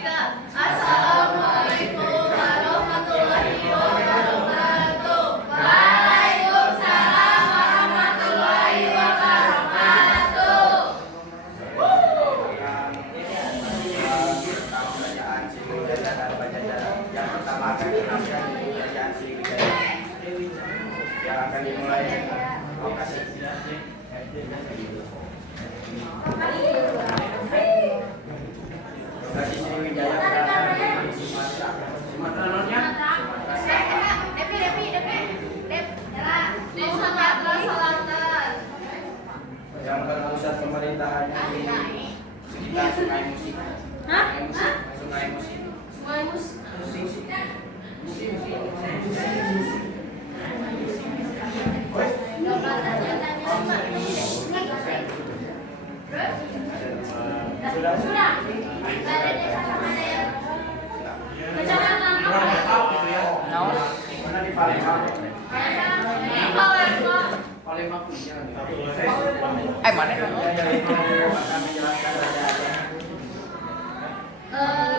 Assalamualaikum warahmatullahi wabarakatuh. Waalaikumsalam warahmatullahi wabarakatuh. Yang pertama akan dinafikan di Kerajaan Sriwijaya yang akan dimulai lokasi Sriwijaya berada di Sumatera Nonnya Di Sumatera Selatan. yang berpusat pemerintahannya di sekitar Sungai Musi. Sungai Musi. Sudah. Mana di Palembang? Palembang punya. Mana? Akan menjelaskan raja-raja.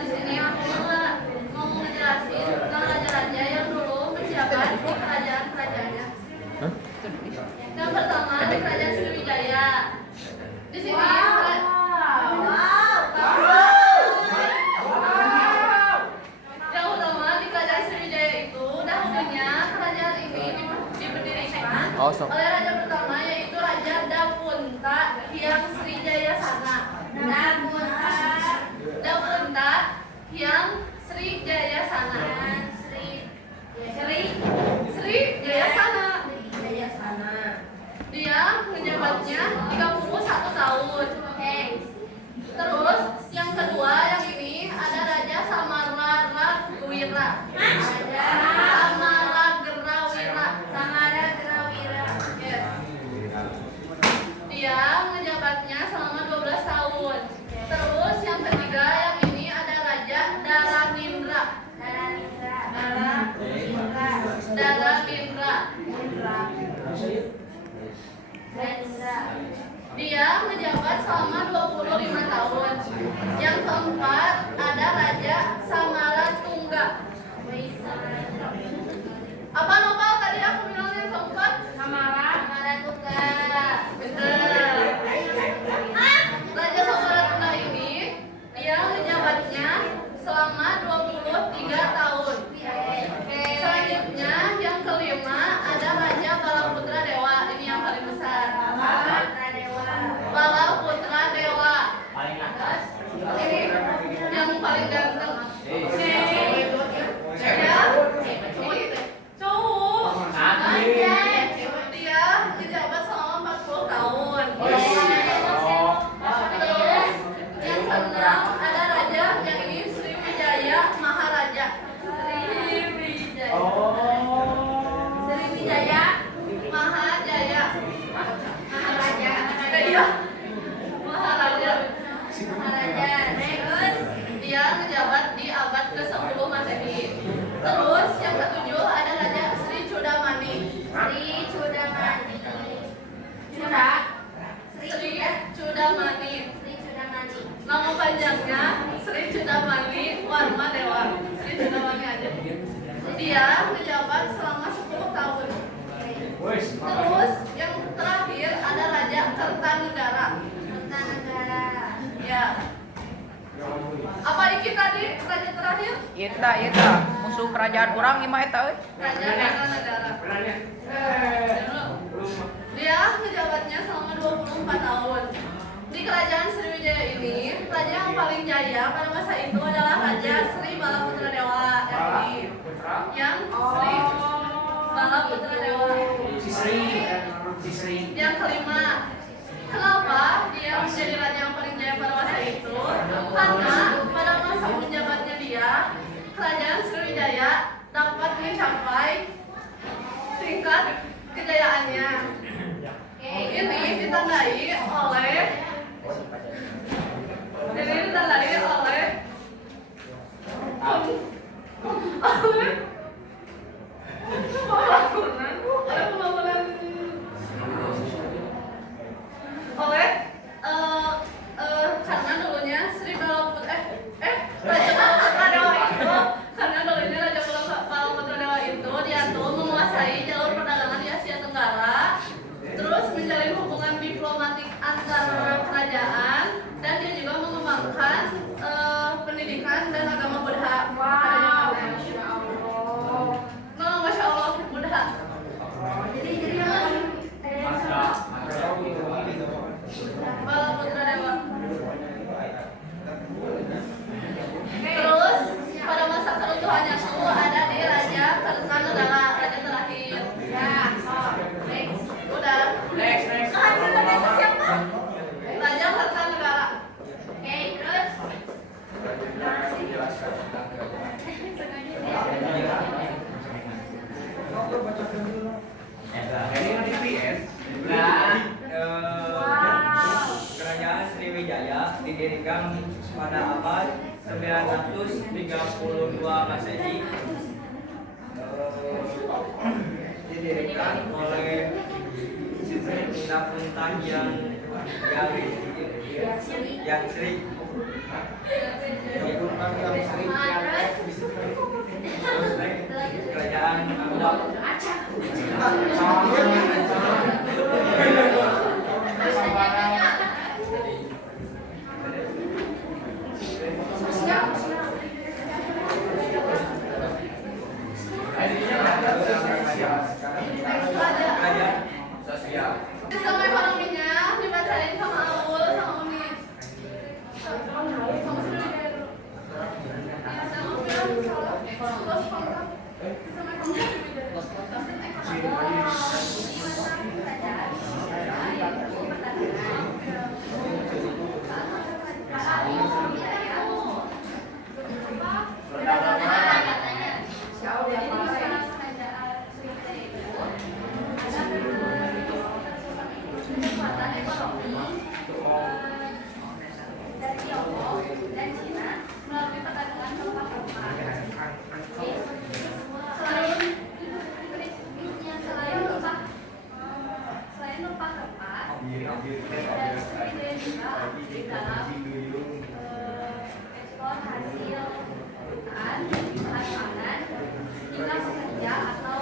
Di sini aku mau ngejelasin tentang raja-raja yang dulu menjabat di kerajaan-kerajaannya. Yang pertama di Kerajaan Sriwijaya. Di sini yang utama di Kerajaan Sriwijaya itu dahulunya kerajaan ini diberdirikan oleh raja pertama yaitu Raja Dapunta Hyang Srijaya Sana. Dapunta Hyang Srijaya Sana. Srijaya Sana. Dia menjabatnya 31 tahun. Terus yang kedua yang ini ada Raja Samaragrawira. Yes. Dia menjabatnya selama 12 tahun. Terus yang ketiga yang ini ada Raja Daranindra. Dia menjabat selama 25 tahun. Yang keempat ada Raja Samaratungga. Apa novel tadi aku bilang yang keempat? Samaratungga. Betul. Raja Samaratungga ini dia menjabatnya selama 23 tahun. Selanjutnya yang kelima ada Raja Balaputra Dewa. Ini yang paling besar. Balaputra Dewa. Ini yang paling ganteng. Dia menjabat selama 40 tahun. Terus yang keenam ada raja yang ini Sriwijaya Maharaja. Sriwijaya Maharaja. Iya. Maharaja. Terus dia menjabat di abad ke-10 Masehi. Terus yang ketujuh ada Raja Sri Chudamani. Nama panjangnya Sri Chudamani Warma Dewa. Sri Chudamani aja. Dia menjabat selama 10 tahun. Terus yang terakhir ada Raja Kertanegara. Ya. Apa iki tadi raja terakhir? Eta musuh kerajaan orang gimana eta euy? Raja Kertanegara. Dia menjabatnya selama 24 tahun. Di kerajaan Sriwijaya ini, raja yang paling jaya pada masa itu adalah Raja Sri Balaputra Dewa. Yang Sri Balaputra Dewa. Yang kelima, kenapa dia menjadi raja yang paling jaya pada masa itu? Karena pada masa menjabatnya dia, kerajaan Sriwijaya dapat mencapai tingkat kejayaannya. Ini ditandai oleh Kerajaan Sriwijaya didirikan pada abad 932 Masehi. Didirikan oleh Napuntan yang Sri. Kerajaan Ambo. Sistem ekonominya dibacain sama Aul sama Umi. Sama Sriwijaya dulu. Sama film sistem ekonomi kekuatan ekonomi dari Tiongkok dan Cina melalui perdagangan rempah-rempah. Selain rempah-rempah, dan Sriwijaya juga aktif dalam ekspor hasil hutan, bahan pangan, hingga pekerja atau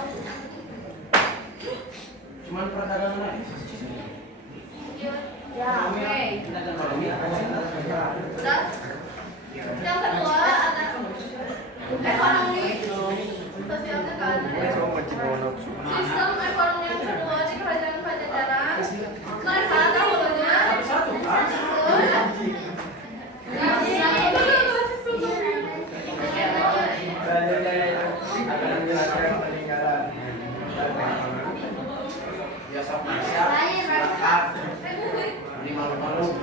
Cuman perdagangan. ya, oke. Udah. Yang kedua ada ekonomi sosialnya kan. Sistem ekonomi yang kedua di kerajaan Pajajaran. Mereka dahulunya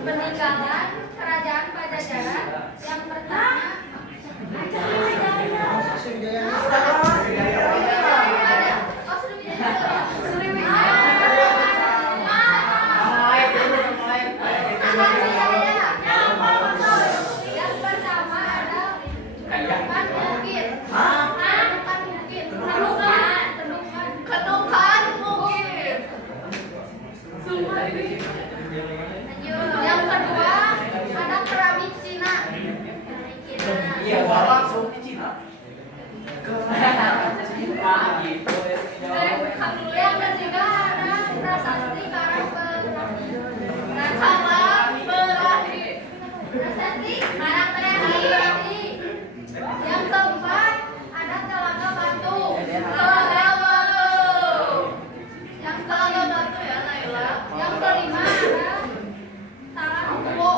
peninggalan kerajaan Pajajaran yang pertama yang kedua ada keramik Cina. Iya, langsung di Cina. Yang ketiga ada prasasti karang berahi. Prasasti karang berahi. Yang keempat ada telaga batu. Yang telaga batu ya Naila. Yang kelima ada Talang Kubo.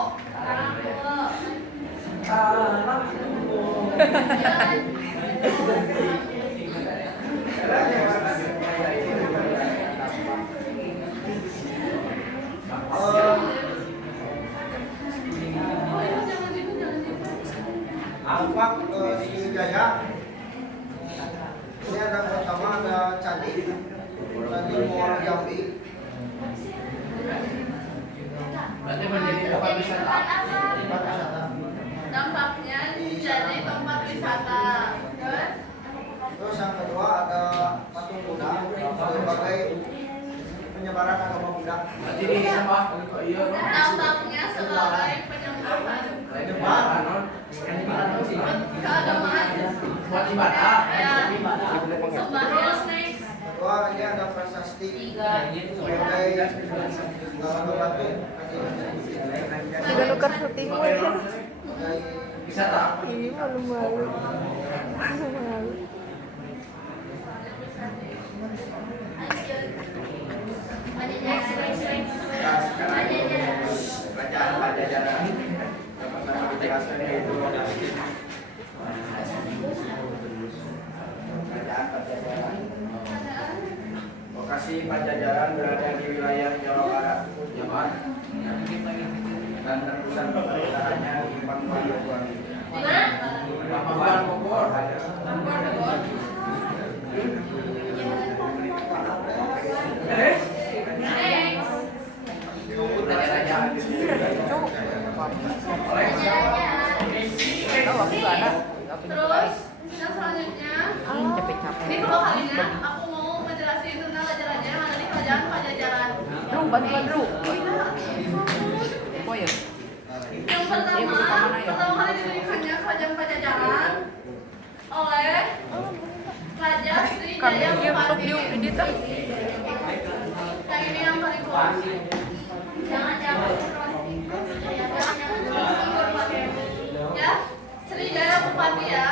Alfak Sriwijaya. Ini ada pertama ada candi Muara Jambi. Berarti menjadi tempat wisata. Tempat wisata. Dampaknya jadi tempat wisata. Terus yang kedua ada patung Buddha sebagai penyebaran agama Buddha. Berarti ini apa? Oh iya. Dampaknya sebagai penyembahan Penyebaran. keagamaan. Buat ibadah. Ya, sembahyang next. Kedua ini ada prasasti sebagai lembaga batu. Udah nuker syuting gue ya. Sebagai Wisata. Ini malu-malu. Malu. Kerajaan Pajajaran. Pertama dijelaskan yaitu Kerajaan Pajajaran. Lokasi Pajajaran berada di wilayah Jawa Barat, dan terpusat pemerintahannya di Pamuan. Di mana? Terus yang selanjutnya, Capek-capek. ini kedua kalinya aku mau menjelaskan tentang raja-raja yang ada di kerajaan Pajajaran. Ru, bantuan Ru. Oh ya. Yang pertama kali didirikannya kerajaan Pajajaran oleh Raja Sriwijaya Sok Bupati. diu di dieu. Yang ini yang paling kuat. Ya, Sriwijaya Bupati ya.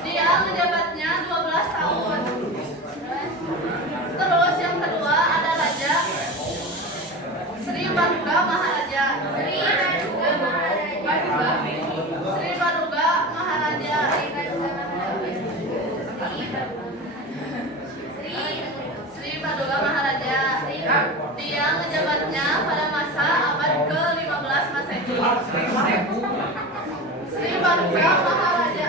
Dia menjabatnya 12 tahun. Terus yang kedua ada Raja Sri Baduga Maharaja. Sri Baduga Maharaja. Sri Baduga Maharaja. Dia menjabatnya pada masa abad ke-15 Masehi. Sri Baduga Maharaja.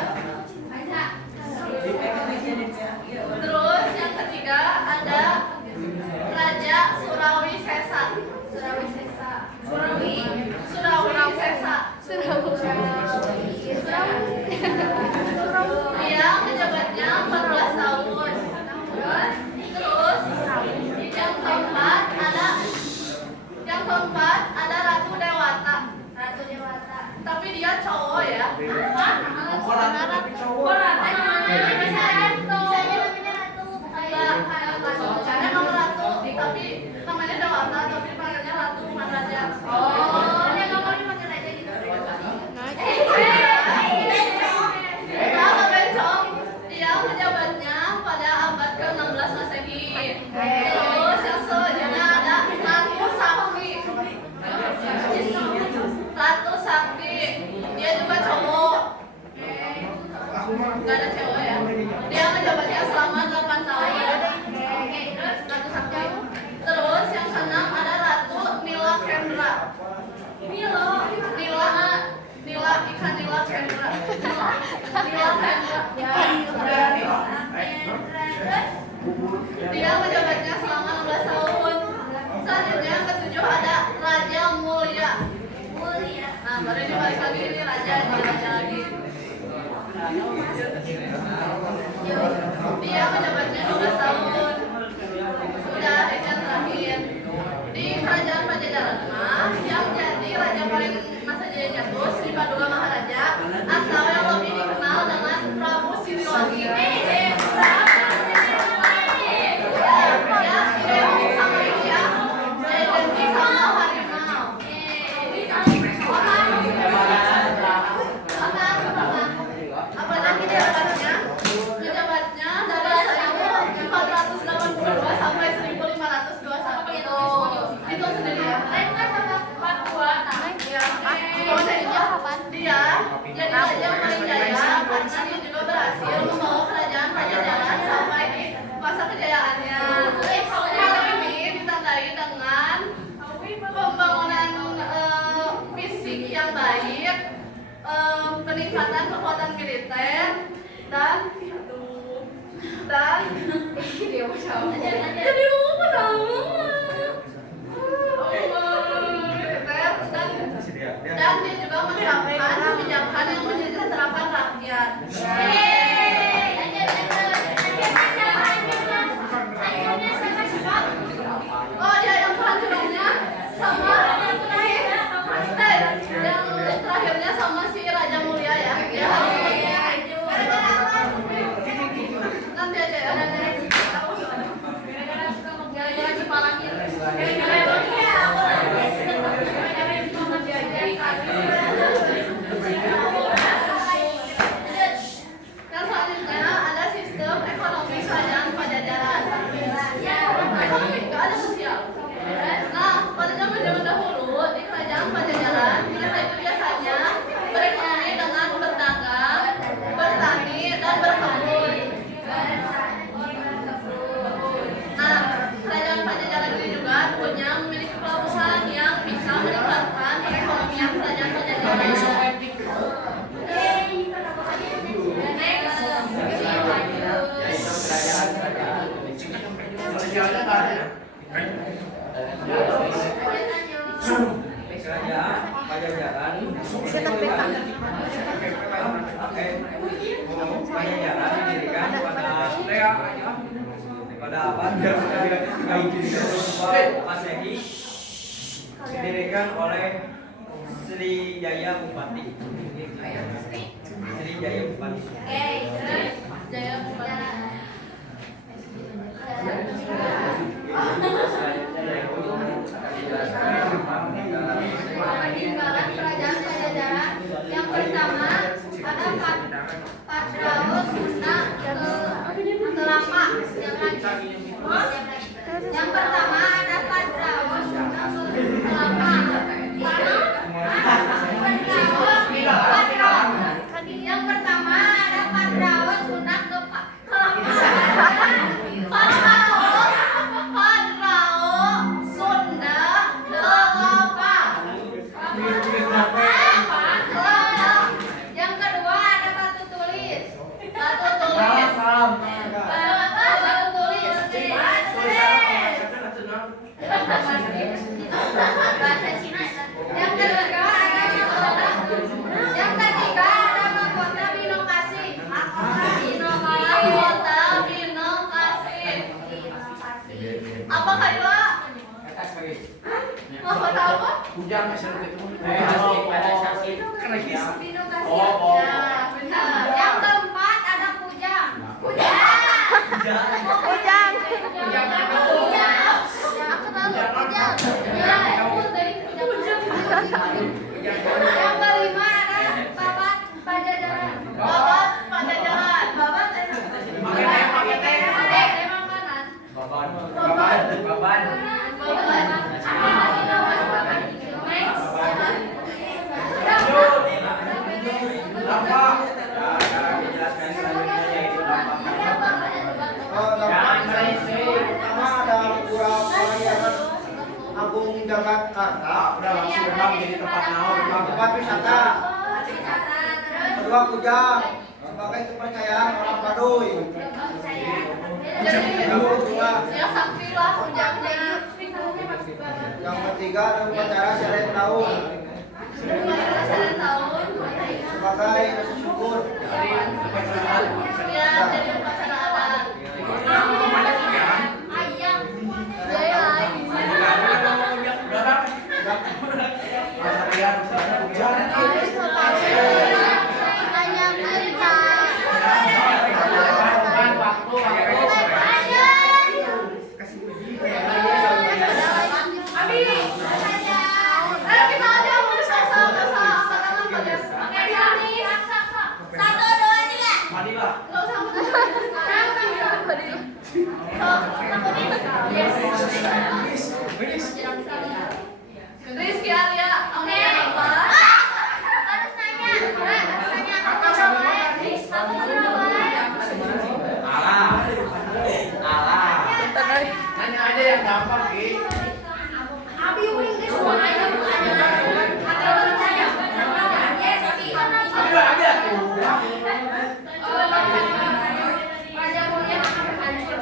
Terus yang ketiga ada Raja Surawi Sesa. Dia menjabatnya 14 tahun. Terus yang keempat ada Ratu Dewata. Tapi dia cowok ya. Emang ratu, tapi namanya Dewata, tapi panggilnya Ratu Maharaja. Dia ngomong dipanggil aja gitu. Kalau bencong, dia menjabatnya pada abad ke-16 Masehi. Terus yang selanjutnya ada Ratu Sakti. Ratu Sakti, dia juga cowok. Gak ada cewek ya. Dia menjabatnya selama 8 tahun. Ratu Sakti. Terus yang keenam ada Ratu Nila Kendra. Nila ikan Nila Kendra. Nila Kendra. Dia menjabatnya selama 16 tahun. Selanjutnya yang ketujuh ada Raja Mulia. Nah, baru ini balik lagi ini raja lagi. Dia menjabatnya 12 tahun. Sudah ini yang terakhir. Di kerajaan Pajajaran yang jadi raja paling masa jayanya itu Sri Baduga Maharaja atau yang lebih dikenal dengan Prabu Siliwangi. Identik sama ini ya. Identik sama harimau. Apalagi jabatannya? Menjabatnya dari 1482 sampai 1521. Itu sendiri ya. Dia jadi raja paling jaya karena dia juga berhasil membawa kerajaan Pajajaran sampai di masa kejayaannya. Hal ini ditandai dengan pembangunan fisik yang baik, peningkatan kekuatan militer dan jadi lupa tahu dan dia juga menerapkan kebijakan yang menyejahterakan rakyat. Oh ya, yang terakhirnya sama yang terakhirnya sama si Raja Mulia ya. Nanti aja ya. Pajajaran didirikan pada abad ke-9 Masehi, didirikan oleh Sri Jaya Bupati. Sri Jaya Bupati. Oke, terus Jaya Bupati. Peninggalan kerajaan Pajajaran yang pertama ada Patraus Sunda Kelapa. Yang pertama ada Patraus Sunda Kelapa. Yang pertama ada Patraus Sunda Kelapa. Yang kedua ada batu tulis. Batu tulis. Batu tulis. Bahasa Cina. Yang ketiga ada mahkota. Yang ketiga ada mahkota binokasi. Mahkota binokasi. Apa kedua? Mahkota apa? Ujang masih ketemu. Binokasi. Ya, benar. Yang keempat ada kujang. Kujang. Ujang. Aku tahu kujang. Ya, itu dari kujang. Yang kelima ada babat Pajajaran. Babat Pajajaran. Babat makanan. Baban. Pertama ada Pura Pelayaran Agung Jakarta. Udah langsung memang jadi tempat naon. Tempat wisata. Kedua Kujang sebagai kepercayaan orang Baduy. Yang sakti lah kujangnya. Yang ketiga ada upacara seret tahun Tahun. sebagai rasa syukur. Ya, jadi upacara adat. Ayam. Rizky Arya, oke apa? Harus nanya, apa namanya? Apa namanya? Nanya aja yang gampang, Ki. Abi uing ke semua aja. Ada bertanya. Yes, Abi. Ada tuh. Raja Mulia akan hancur.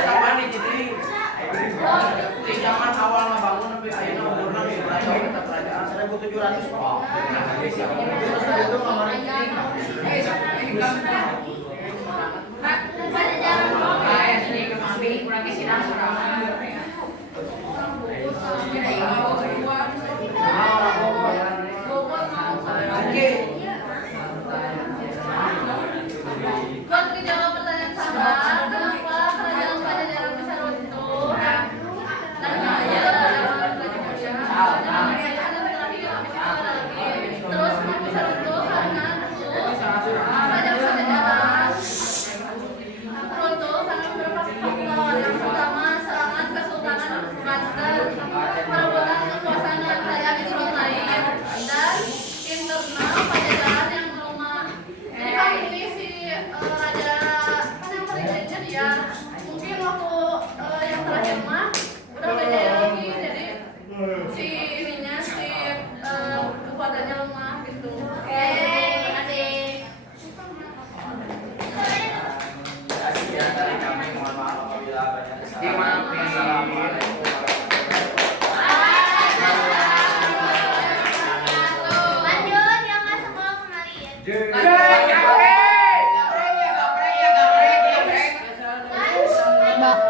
Kapan nih jadi? Di zaman awal ngebangun sampai akhirnya umurnya kita kerajaan 1700 Pak. Terus itu kamarnya Buat dijawab pertanyaan sahabat, kenapa kerajaan Pajajaran bisa runtuh? Terus bisa runtuh karena kerajaan Pajajaran runtuh karena beberapa faktor. Yang pertama serangan Kesultanan Banten, perebutan Mbak.